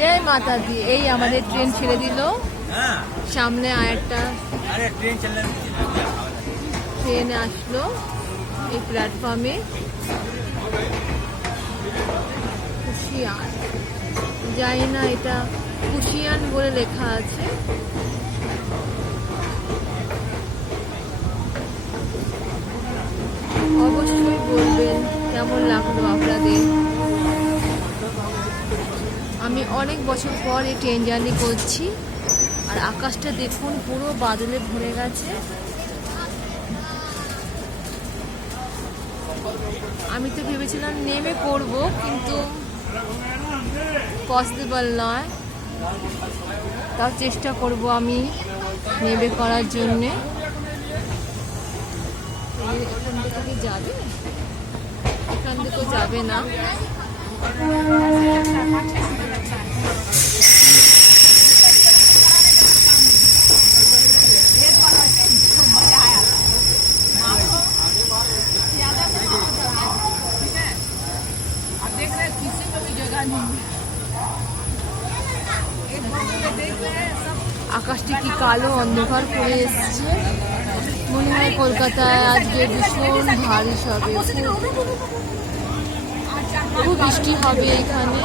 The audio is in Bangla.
জয় মাতা দি। এই আমাদের ট্রেন ছেড়ে দিল, সামনে আরেকটা ট্রেন আসলো এই প্ল্যাটফর্মে। কুশিয়ান, জানি না এটা কুশিয়ান বলে লেখা আছে। অবশ্যই বলবেন কেমন লাগলো আপনাদের। আমি অনেক বছর পর এই ট্রেন জার্নি করছি, আর আকাশটা দেখুন পুরো বাদলে ভরে গেছে। আমি তো ভেবেছিলাম নেমে পড়ব, কিন্তু পসিবল নয়। তাও চেষ্টা করব আমি নেমে করার জন্যে। এখান থেকে যাবে, এখান থেকেও যাবে না। আকাশটি কি কালো অন্ধকার করে এসছে। মনে হয় কলকাতায় আজকে ভীষণ বারিশ হবে, খুব বৃষ্টি হবে এখানে।